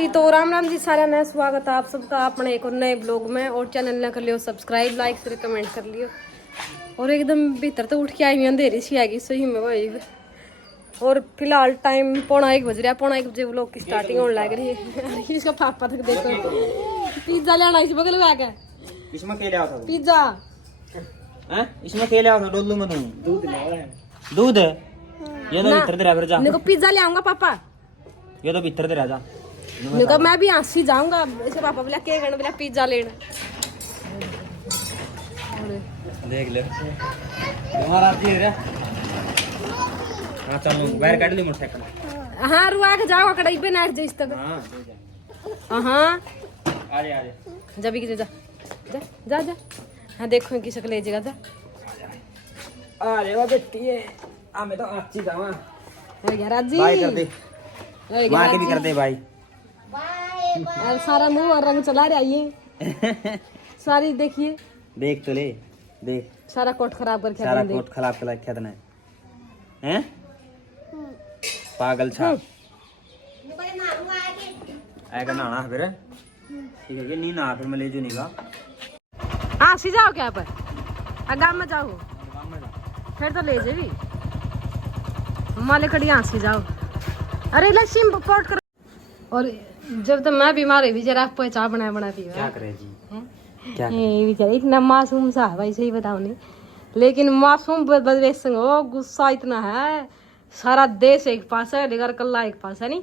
जी तो राम राम जी सारा नया स्वागत है आप सबका अपने एक और नए ब्लॉग में। और चैनल ने कर लियो सब्सक्राइब, लाइक शेयर कमेंट कर लियो। और एकदम भीतर तो उठ के आई हुई अंधेरी सी आएगी सही में वही। और फिलहाल टाइम 1:45 बज रहा है। 1:45 बजे व्लॉग की स्टार्टिंग होने लग रही है। इसका पापा तक देखो पिज्जा लेना इस बगल में आ गया। इसमें क्या लिया था पिज्जा हैं? इसमें क्या लिया था डोलू में तुम दूध है ये तो भीतर दे रहा फिर जा। देखो पिज्जा ले आऊंगा पापा। ये तो भीतर दे रहा जा। देखो मैं भी हंसी जाऊंगा इसे पापा बोला केक करना बोला पिज्जा लेना। देख ले तुम्हारा जी रे। हां चलो बाहर काट ली मोटरसाइकिल। हां रुआ के जाओ कड़ाई पे नाट जिस तक। हां हां आ जा जा भी जा जा जा जा। हाँ देखो इनकी शक्ल है जगह आ रे वो बेटी है आ मैं तो अच्छी जावा हो गया राजी बाय कर दे हो मां गया के भी कर दे भाई। बाय सारा मुंह और रंग चला रहा ये सारी देखिए देख तो ले देख सारा कोट खराब करके सारा कोट खराब कर रखा तने हैं पागल छा आएगा नहाना फिर ठीक है नी ना फिर मैं ले जो नीगा। हाँ सी जाओ क्या पर गाँव में जाओ फिर तो ले जावी माले कड़ी हाँसी जाओ। अरे लस्सी में पोट करो। और जब तक मैं बीमार हुई जरा आप चाय बनाया बना पी क्या करे जी क्या बेचारा इतना मासूम सा है भाई सही बताओ नहीं लेकिन मासूम बदवेश हो गुस्सा इतना है। सारा देश एक पास है लेकर कल्ला एक पास है नहीं।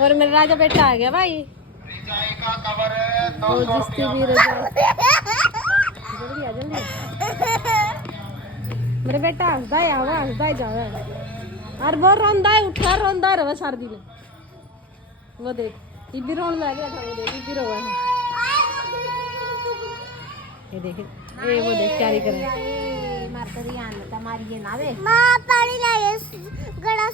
और मेरा राजा बेटा आ गया भाई और जिसकी भी जल्दी आ जल्दी मेरा बेटा हंसदा है आवा हंसदा है जावा और वो रोंदा है उठा रोंदा रहा सार दिन वो देख ये भी रोने लग गया था वो देख ये भी रोया है ये देख ये वो देख क्या कर रहा है गला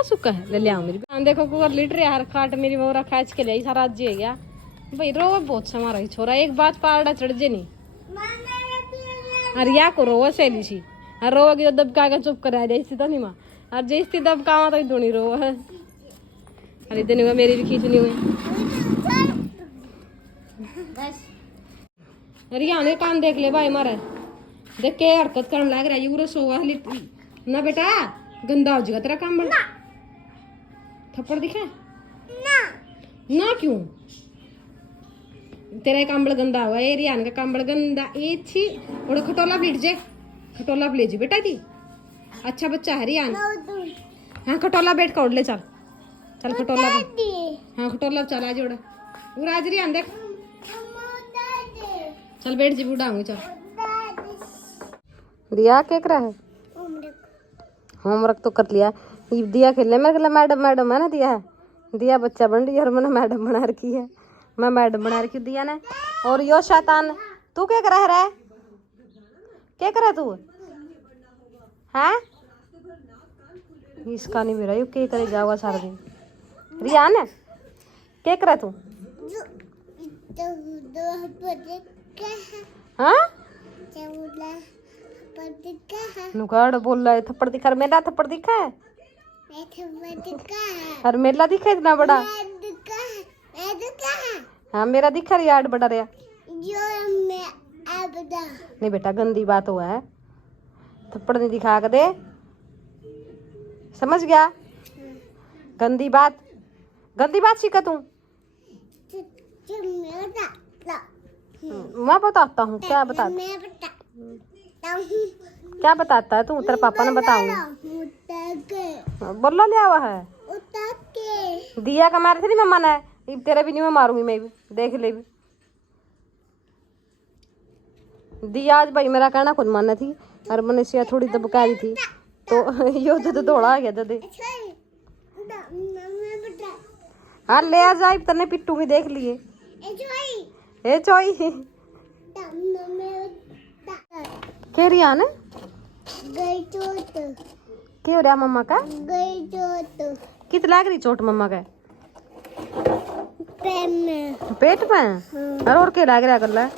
सूखा है ले आओ मेरी बहन देखो कुकर लीटर यार काट मेरी मोरा खाच के ले सारा आज है गया भाई रो बहुत समारा ही छोरा एक बात पारड़ा चढ़ जे नहीं अरे या को रो सहेली सी रो गयो दबका के चुप करा दे तो नहीं मां और जैसी दबका तो धोनी रो है अरे दिन में मेरी भी खींचनी हुई अरे आने कान देख ले भाई मारा देख के हरकत करने लग रहा है यूरो सोवा ना बेटा गंदा हो जाएगा तेरा काम बना थप्पड़ दिखा ना क्यों तेरा कंबल गंदा हुआ ये रियान का कंबल गंदा ये थी और खटोला पीट जे खटोला ले जी बेटा दी अच्छा बच्चा है रियान। हाँ खटोला बैठ कर ले चल चल खटोला हाँ खटोला चल आज जोड़ा वो आज रियान देख चल बैठ जी बूढ़ा होंगे चल रिया क्या कर रहा है होमवर्क तो कर लिया दिया खेलने मेरे को मैडम मैडम है ना दिया है दिया बच्चा बन रही है और मैंने मैडम बना रखी है मैं मैडम बना रखी दिया ने। और यो शैतान तू क्या कर रहा है क्या कर रहा तू है इसका नहीं मेरा यू क्या करे जाओगा सारा दिन रियान क्या कर रहा तू हाँ नुकाड़ बोल रहा है थप्पड़ दिखा मेरा थप्पड़ दिखा है और मेला दिखा इतना बड़ा हाँ मेरा दिखा रही यार बड़ा रहा नहीं बेटा गंदी बात हुआ है थप्पड़ नहीं दिखा के दे समझ गया गंदी बात सीखा तू मैं बताता हूँ क्या बताता है तू तेरे पापा ने बताऊंगी बोलो ले आवा है दिया का मारे थे नहीं मम्मा ने तेरा भी नहीं मैं मारूंगी मैं भी देख ले भी दिया आज भाई मेरा कहना खुद मानना थी और मैंने से थोड़ी दबका दी थी तो यो तो दौड़ा आ गया दे हाँ ले आ जाए तने पिट्टू भी देख लिए ए चोई क्या रिया ने क्या हो रहा मम्मा का कित लाग रही चोट मम्मा का पेट में और क्या लाग रहा कर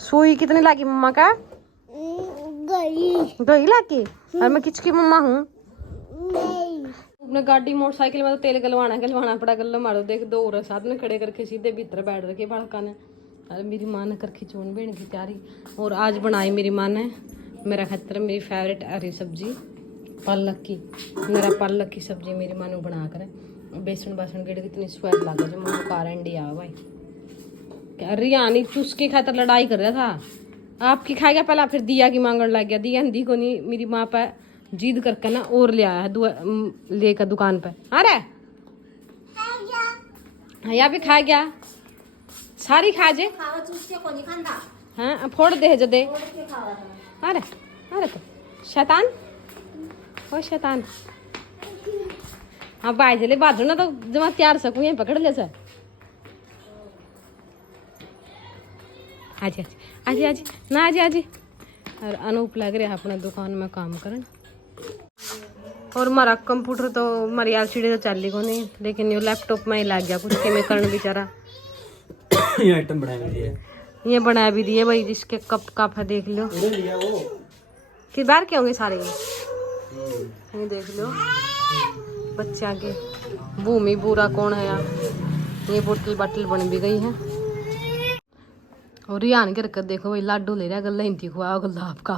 सुई कितनी लागी मम्मा का गई लागी और मैं किसकी मम्मा हूँ अपने गाड़ी मोटरसाइकिल में तो तेल गलवाना पड़ा। गल्ला मारो देख, दो और साधन खड़े करके सीधे भीतर बैठ रखे बालका ने। अरे मेरी माँ ने कर खिचून बेन की तैयारी। और आज बनाई मेरी माँ ने मेरा खतर मेरी फेवरेट हरी सब्जी पालक की। मेरा पालक की सब्जी मेरी माँ ने बना कर बेसन बासन गिड़ कितनी स्वाद लगा जो मुझे कारंडी आ भाई। क्या रियानी चूस के खातर लड़ाई कर रहा था। आपकी खा गया पहला, फिर दिया की मांगने लग गया। दिया हिंदी को नहीं, मेरी माँ पे जिद करके ना और ले आया है लेकर दुकान पे। अरे या भी खा गया सारी खा जे। हाँ फोड़ दे जो दे। अरे अरे तो शैतान ओ शैतान। हाँ बाई चले बाजू ना तो जमा तैयार सकूँ यहीं पकड़ ले सर। आज आज आज आज ना आज आज। और अनूप लग रहा है अपना दुकान में काम करन। और हमारा कंप्यूटर तो हमारी एलसीडी तो चल को नहीं, लेकिन ये लैपटॉप में ही लग गया कुछ में करन बेचारा। ये आइटम बना भी दिया, ये बना भी दिए भाई, जिसके कप कप है देख लो कि बाहर के होंगे सारे। ये देख लो बच्चा के भूमि पूरा कौन है यार। ये बोतल बाटल बन भी गई है। और रियान के रखकर देखो भाई लाडू ले रहा गला हिंदी खुआ गला आपका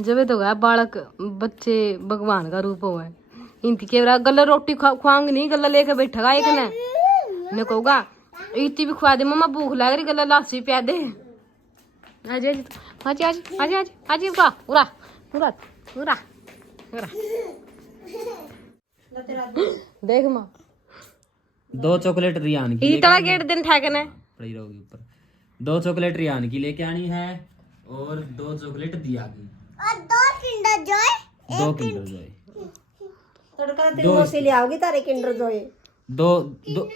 जब तो गया बालक बच्चे भगवान का रूप हुआ है। हिंदी के गला रोटी खुआंगी नहीं, गला लेके बैठेगा एक ने कहूँगा इतनी भी खुआ दे मम्मा भूख लग रही, गला लासी पिया दे। आज आज आज आज आज आज आज उरा उरा उरा उरा उरा देख माँ 2 चॉकलेट रियान की इतना गेट दिन ठहकना पड़ी रहोगी ऊपर। 2 चॉकलेट रियान की लेके आनी है और 2 चॉकलेट दिया की और 2 किंडर जॉय। 2 किंडर जॉय तड़का तेरी मौसी ले आओगी तारे किंडर जॉय। 2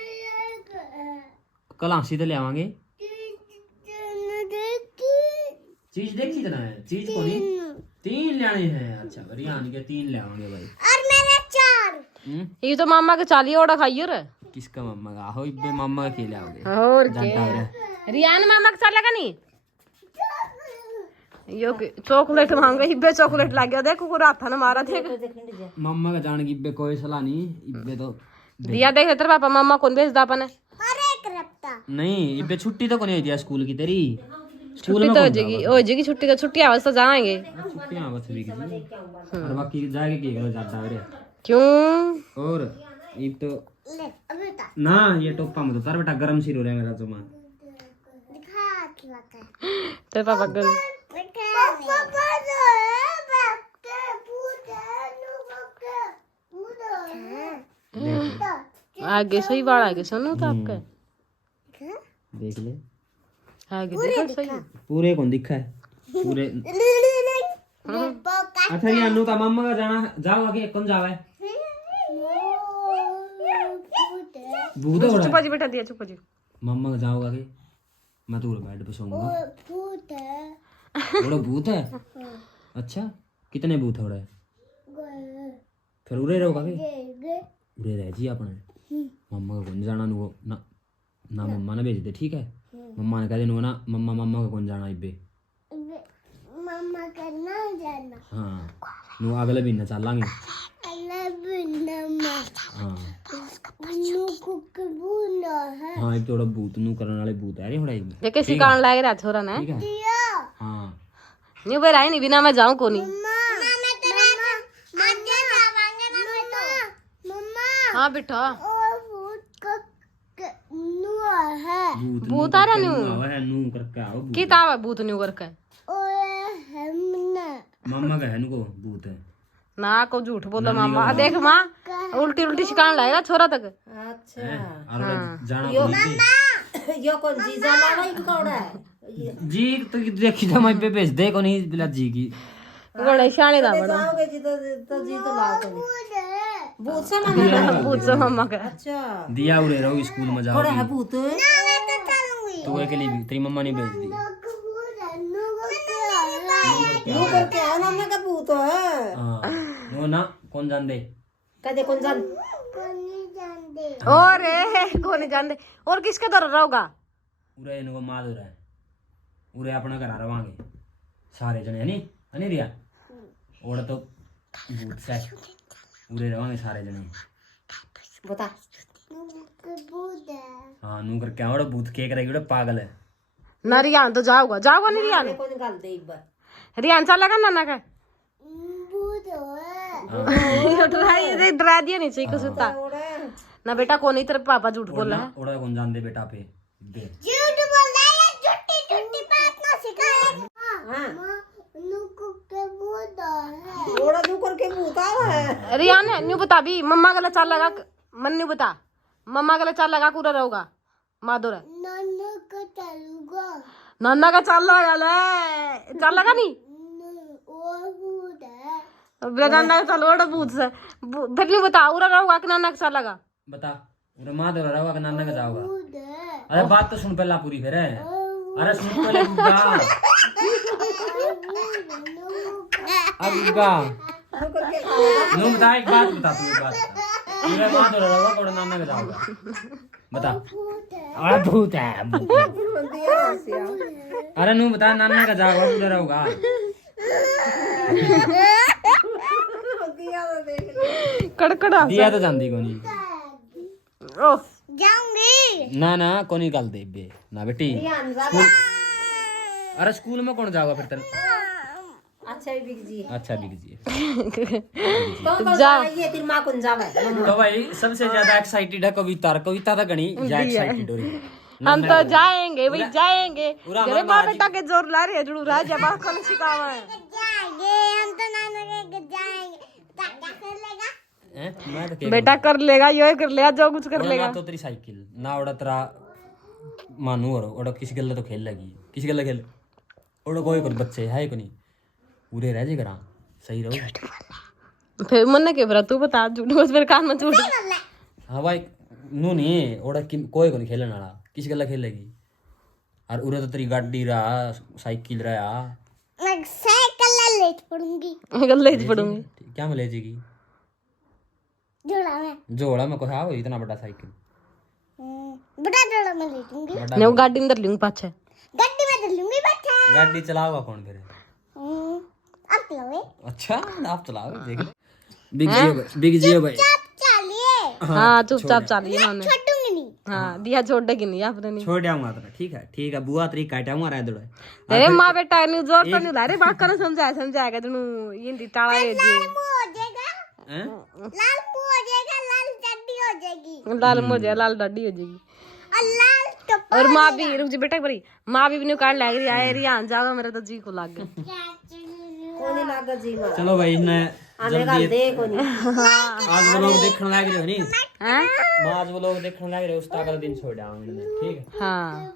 कल आंसी तो ले आवांगे। चीज देखी तना है, चीज को नहीं 3 लेने हैं। अच्छा रियान के 3 ले आवांगे भाई। और मेरे 4। ये तो मामा के चाली ओड़ा खाइयो रे। किसका मम्मा का हो इब्बे मम्मा का खेले आओगे और जानता हो क्या रियान मामा के चालेगा नहीं। यो चॉकलेट मांगे इब्बे चॉकलेट लग गया देखो को रात ना मारा थे। मम्मा का जान की इब्बे कोई सलाह नहीं। इब्बे तो दिया देख तेरे पापा मामा कौन भेजदा अपन और एक रफ्ता नहीं इब्बे छुट्टी तो को नहीं दिया स्कूल की तेरी। छुट्टी तो हो जाएगी छुट्टी का छुट्टी आवाज तो जाएंगे छुट्टियां बस भी किसी और बाकी जाके की करो जाता है। क्यों और ये तो ले अबे ता ना ये टोपा में तो तार बेटा गरम सिर हो रहा है मेरा जुबान। दिखा लगा तेरे पापा गल पापा जो है बैठे पूछे नु बके आगे सही बाल आगे सुनो तो आपका देख ले आगे देखो सही पूरे कौन दिखा है पूरे। अच्छा ये अनु का मम्मा का जाना जाओ आगे कौन जावा है भूत हो चुप जी बेटा दिया चुप जी। मम्मा का जाओ आगे मैं तो बेड पे सोऊंगा। भूत है बड़ा भूत है। अच्छा कितने भूत हो रहे फिर उरे रहोगा उरे रह जी अपने मम्मा का कौन जाना नु ना ना मम्मा ने भेज दे ठीक है। मम्मा ने कह देनु ना मम्मा का कौन जाना इब्बे मम्मा का ना जाना। हाँ नु अगले महीने चलांगे। हाँ हाँ एक थोड़ा भूत नु करने वाले भूत है रे थोड़ा देखे सिखाने लग रहा छोरा ने। ठीक है। हाँ नहीं भाई राय नहीं बिना मैं जाऊं को नहीं। हाँ बेटा भूत आ रहा न्यू है नु करके आओ की तावा भूत न्यू करके मम्मा का है नु को भूत है ना को झूठ बोलो मामा देख माँ उल्टी उल्टी शिकान लाएगा छोरा तक। अच्छा और जाना यो कौन जीजा लाड़ा इनका है जी तो देखी था मैं पे भेज दे को नहीं बिला जी की गणेश शाने दा बना जाओगे जी तो जी तो लाओ को भूत से मम्मा भूत से मम्मा का। अच्छा दिया उरे रहो स्कूल में जाओ थोड़ा है भूत तो के लिए भी तेरी मम्मा ने भेज दी। नु करके आ ना मैं का भूत है। हां नो ना कौन जान दे कदे कौन जान और कौन जान दे और किसके दर रहोगा उरे इनको मार हो रहा है उरे अपना घर रवांगे सारे जने नहीं नहीं रिया और तो भूत से उरे रहोगे सारे जने बता हाँ नू करके आवड़ा भूत के करेगी उड़ा पागल है ना रियान तो जाओगा जाओगा नहीं रियान कौन गल दे एक बार रियान चलेगा नाना का डरा दिया नहीं चाहिए कुछ होता ना बेटा कौन ही तेरे पापा झूठ बोल रहा है उड़ा कौन जान दे बेटा पे दे झूठ बोल रहा है झूठी झूठी बात ना सिखाए हां नुको के बोलता है थोड़ा दू करके भूता है रियान न्यू बता भी मम्मा गला चाल लगा मन न्यू बता मम्मा गला चाल लगा पूरा रहोगा माधुर नाना का चलूगा नाना का चाल लगा ले चाल लगा नहीं वो भूत है बेटा नाना का चाल ओड़ा भूत से फिर न्यू बता उरा रहोगा कि नाना का चाल लगा बता उरे माँ दो रहा कि नाना का जाओगा भूत है अरे बात तो सुन पहला पूरी फिर अरे सुन पहले बुग्गा अब बुग्गा दू करके खाओ नू बता एक बात बता तू एक बात उरे माँ दो रहा कि नाना का जाओगा बता भूत है अरे भूत है दिया हंसिया अरे नू बता नाना का जाओगा उधर रहोगा दिया तो देख कड़कड़ा दिया तो जानती कोनी ओ जाऊंगी ना ना कोनी गल दे बे ना बेटी ध्यान जा अरे स्कूल में कौन जाओगा फिर तेरे अच्छा ही बिग जी अच्छा बिग जी तो जा ये तेरी मां कौन जावे तो भाई सबसे ज्यादा एक्साइटेड है कविता तो गणी जा एक्साइटेड हो रही है हम तो जाएंगे भाई जाएंगे पूरा तेरे माँ बेटा के जोर ला रहे हैं जुड़ू राजा बात कौन सिखावा है जाएंगे हम तो नाना के जाएंगे क्या कर लेगा हैं मैं तो कह बेटा कर लेगा यो कर लेगा जो कुछ कर ना लेगा तो तेरी साइकिल ना ओड़ा तेरा मानू और ओड़ा किसी गल्ला तो खेल लगी किसी गल्ला खेल ओड़ा कोई कोई बच्चे है को नहीं पूरे रह जे करा सही रहो फिर मन के बरा तू बता झूठ बस मेरे कान में झूठ हाँ भाई नू नहीं ओड़ा कोई को नहीं खेलने वाला किसी गल्ला खेल लगी और उरे तो तेरी गाड़ी रहा साइकिल रहा मैं साइकिल ले पड़ूंगी गले च पड़ूंगी क्या में ले जाएगी जोड़ा में जोड़ा में कोई हो इतना बड़ा साइकिल बड़ा जोड़ा में ले लूंगी बड़ा ने वो गाड़ी अंदर लूंगी पाछे गड्डी में ले लूंगी बैठा गाड़ी चलाओगा कौन फिर अब लो अच्छा आप चलाओ देख बिग जी भाई आप चलिए हाँ चुपचाप चलिए माने छोड़ूंगी नहीं हाँ दिया छोड़ देगी नहीं आपने नहीं छोड़ जाऊंगा तेरा ठीक है बुआ तेरी काटाऊंगा रह दौड़ा अरे माँ बेटा न्यू जोर तो नहीं ला रे बात करना समझाएगा तू ये दी टाला है जी मुंह हो जाएगा हैं लाल मुंह हो जाएगा लाल चड्डी हो जाएगी लाल मोजा लाल डड्डी हो जाएगी और लाल टोपा और माँ भी रुक जी बेटा बड़ी माँ भी काट लग रही है रियान जाओगा मेरा तो जी को लाग गया कोनी लाग जी मां चलो भाई इसने आने गल दे कोनी आज वो लोग देखने लग रहे हो नहीं हैं आज वो लोग देखने लग रहे हो उसका अगला दिन छोड़ जाऊंगा मैं ठीक है हाँ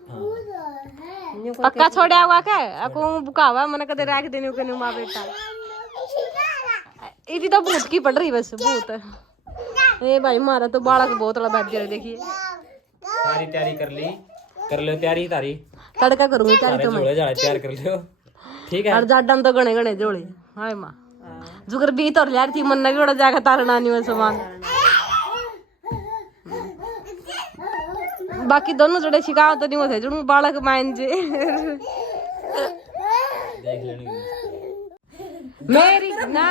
न्यू पक्का छोड़ा हुआ क्या अको बुकावा मैंने कदे रख देने को माँ बेटा इधी तो भूत की पड़ रही बस भूत ए भाई मारा तो बालक बहुत बड़ा बैठ गया देखिए सारी तैयारी कर लो तैयारी तारी तड़का करूंगी तारी सारे तो जोड़े जाड़े तैयार कर लियो ठीक है और जाडन तो गणे गणे जोड़े हाय माँ जुगर बीत और यार थी मन भी उड़ा जाएगा तारा नानी में सामान बाकी दोनों जोड़े शिकावत तो नहीं होते जुड़ू बालक मान जे देख लेनी मेरी ना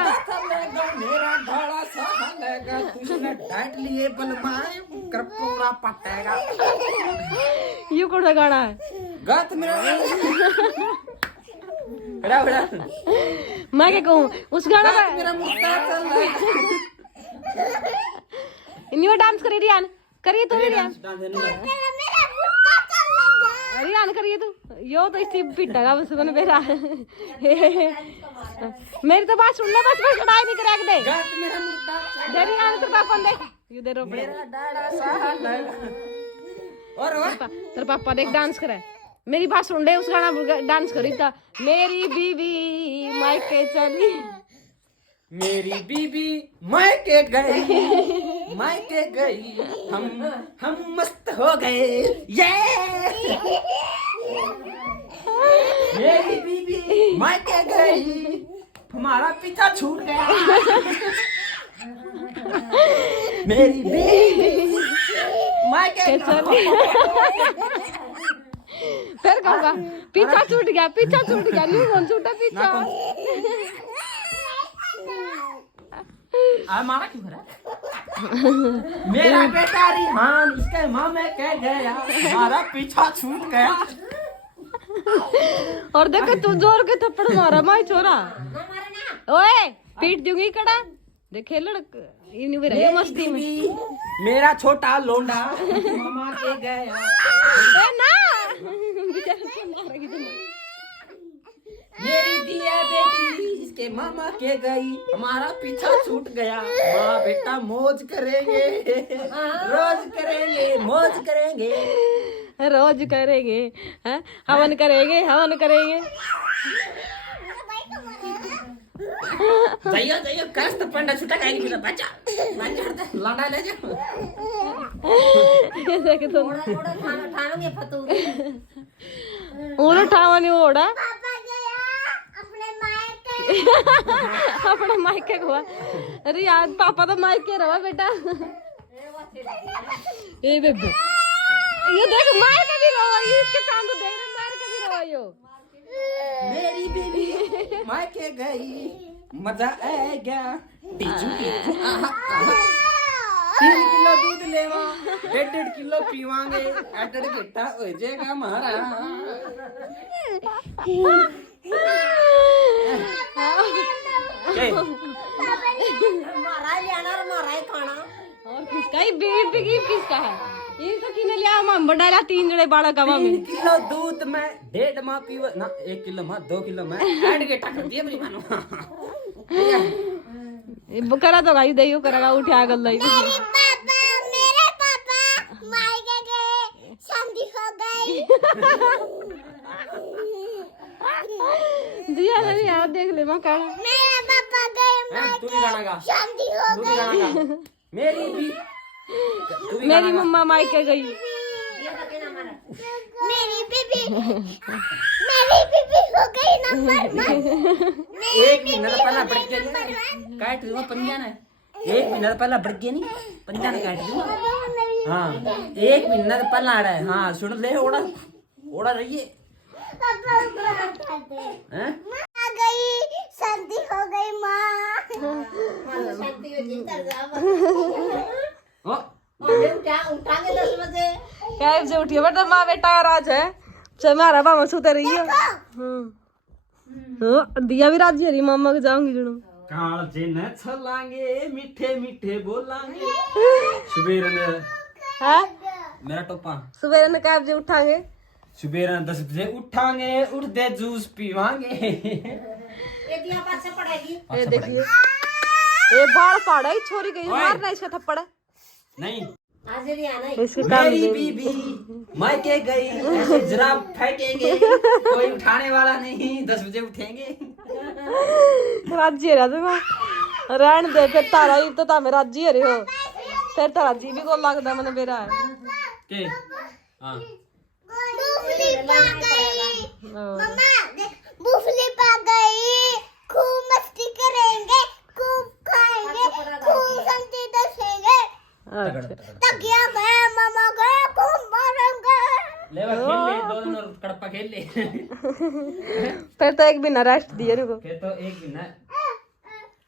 मेरा ढाला सहलेगा तुझने टाइट लिए बलमाए करपूरा पटेगा ये कौन सा गाना है गात मेरा बड़ा बड़ा मैं क्या कहूँ उस गाना का मेरा मुक्ता चल रहा है न्यू डांस करिए रियान करिए तू भी रियान रियान करिए तू यो तो इसी पिटेगा बस मैंने मेरा मेरी तो बात सुन ले बस मैं लड़ाई नहीं करेगा दे गात मेरा मुक्ता दे रियान तेरे पापा ने देख यू दे रो मेरा डाला सहलेगा और तेरे पापा देख डांस करे मेरी बात सुन ले उस गाना डांस करी था मेरी बीबी मायके चली मेरी बीबी मायके गई हम मस्त हो गए ये मेरी बीबी मायके गई हमारा पीछा छूट गया मेरी बीबी मायके चली फिर कहूँगा पीछा छूट गया नहीं कौन छूटा पीछा मारा क्यों है? मेरा बेटा रिहान इसके मामे कह गया, हमारा पीछा छूट गया। और देखो तू जोर के थप्पड़ मारा माई छोरा। ओए पीट दूंगी कड़ा। देखे लड़क इन्हीं में रही मस्ती में। मेरा छोटा लोंडा मामा के गया। ए ना बेचारा क्या मारेगी तुम्हें। मेरी दिया बेटी इसके मामा के गई, हमारा पीछा छूट गया। माँ बेटा मौज करेंगे, रोज करेंगे, मौज करेंगे, रोज करेंगे, हैं? हवन करेंगे, हवन करेंगे। जाइयो जाइयो कस तो पंडा छुटा खाएगी मेरा बच्चा। मान जाता लौंडा ले जा। देख तो थोड़ा ठाणोगे फतू उन्हें ठावा नहीं ओड़ा। पापा गया अपने मायके। अपने मायके को। अरे यार पापा तो मायके रहा बेटा। ए बेबे ये देख मार के भी रहा, ये इसके कान तो देख रहा, मार के भी रहा यो। मेरी बीवी मायके गई, मजा आ गया। टीचू टीचू 3 किलो दूध लेवा, 1.5 किलो पीवांगे, 8 घंटा हो जाएगा हमारा। मारा लेना और मारा ही खाना। और किसका ही बेबी की किसका है? ये तो किने लिया हम बड़ा 3 जड़े बाड़ा का मम्मी। 3 किलो दूध में 1.5 माह पीवा ना, 1 किलो माह 2 किलो में 8 घंटा कर दिया मेरी मानो। ये बकरा तो गाई दइयो करेगा उठा गल दई। मेरे पापा मायके गए, शादी हो गई। दिया नहीं यार देख ले मां काला। मेरे पापा गए तू भी गाना गा, शादी हो तू भी गाना गा। मेरी भी तू भी मेरी मम्मा मायके गई। मेरी बीबी हो गई नंबर 1। एक महीना तो पहला बढ़ गया नहीं, काट दूंगा पंजाना। 1 महीना तो पहला बढ़ गया नहीं, पंजाना काट दूंगा। हाँ 1 महीना तो पहला आ रहा है। हाँ सुन ले ओड़ा ओड़ा रहिए। हैं? आ गई शादी हो गई माँ। ओ उठागे 10 बजे। कैब से उठिए बेटा, माँ बेटा राज है। चल मारा मामा सुते रही है। दिया भी राजी हरी मामा के जाऊंगी जुड़ू। काल जिन छलांगे, मीठे मीठे बोलांगे। सुबेर ने है मेरा टोपा। सवेरे ने कैब से उठांगे। सुबेर 10 बजे उठांगे, उठते जूस पीवांगे। ये दिया पास से पड़ेगी। ये देखिए ये बाल फाड़ा ही छोरी गई मारना इसका थप्पड़। नहीं आज ही आना ही। इसके काम मेरी बीबी मायके गई, ऐसे जरा फेंकेंगे, कोई उठाने वाला नहीं, 10 बजे उठेंगे। राजी है तुम रहन दे फिर तारा ही तो तामे राजी है हो फिर तारा जी भी को लगदा मैंने मेरा है के हां बूफली पा गई मम्मा देख बूफली पा गई। खूब मस्ती करेंगे, खूब खाएंगे, खूब संती दसेंगे। तकिया मैं मामा गए खूब मारेंगे। ले वा खेल ले, 2 दिन और कड़प्पा खेल ले। फिर तो एक महीना रेस्ट दिए रुको फिर तो एक दिन है।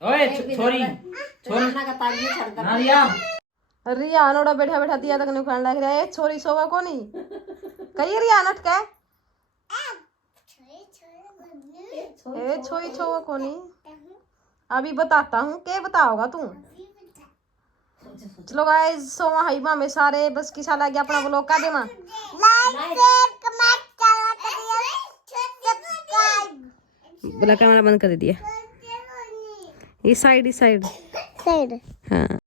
ओए छोरी ना का ताली छड़ता। नारिया रिया नोड़ा बैठा बैठा दिया तक नहीं खाने लग रहा है। छोरी सोवा को नहीं कही रिया नट के ए छोई छोवा को नहीं। अभी बताता हूँ के बताओगा तू। चलो गाइस सोवा हाई में सारे बस किसा लग गया अपना ब्लॉग का देवा लाइक शेयर कमेंट करिए, सब्सक्राइब। बोला कैमरा बंद कर दिया। इस साइड साइड हाँ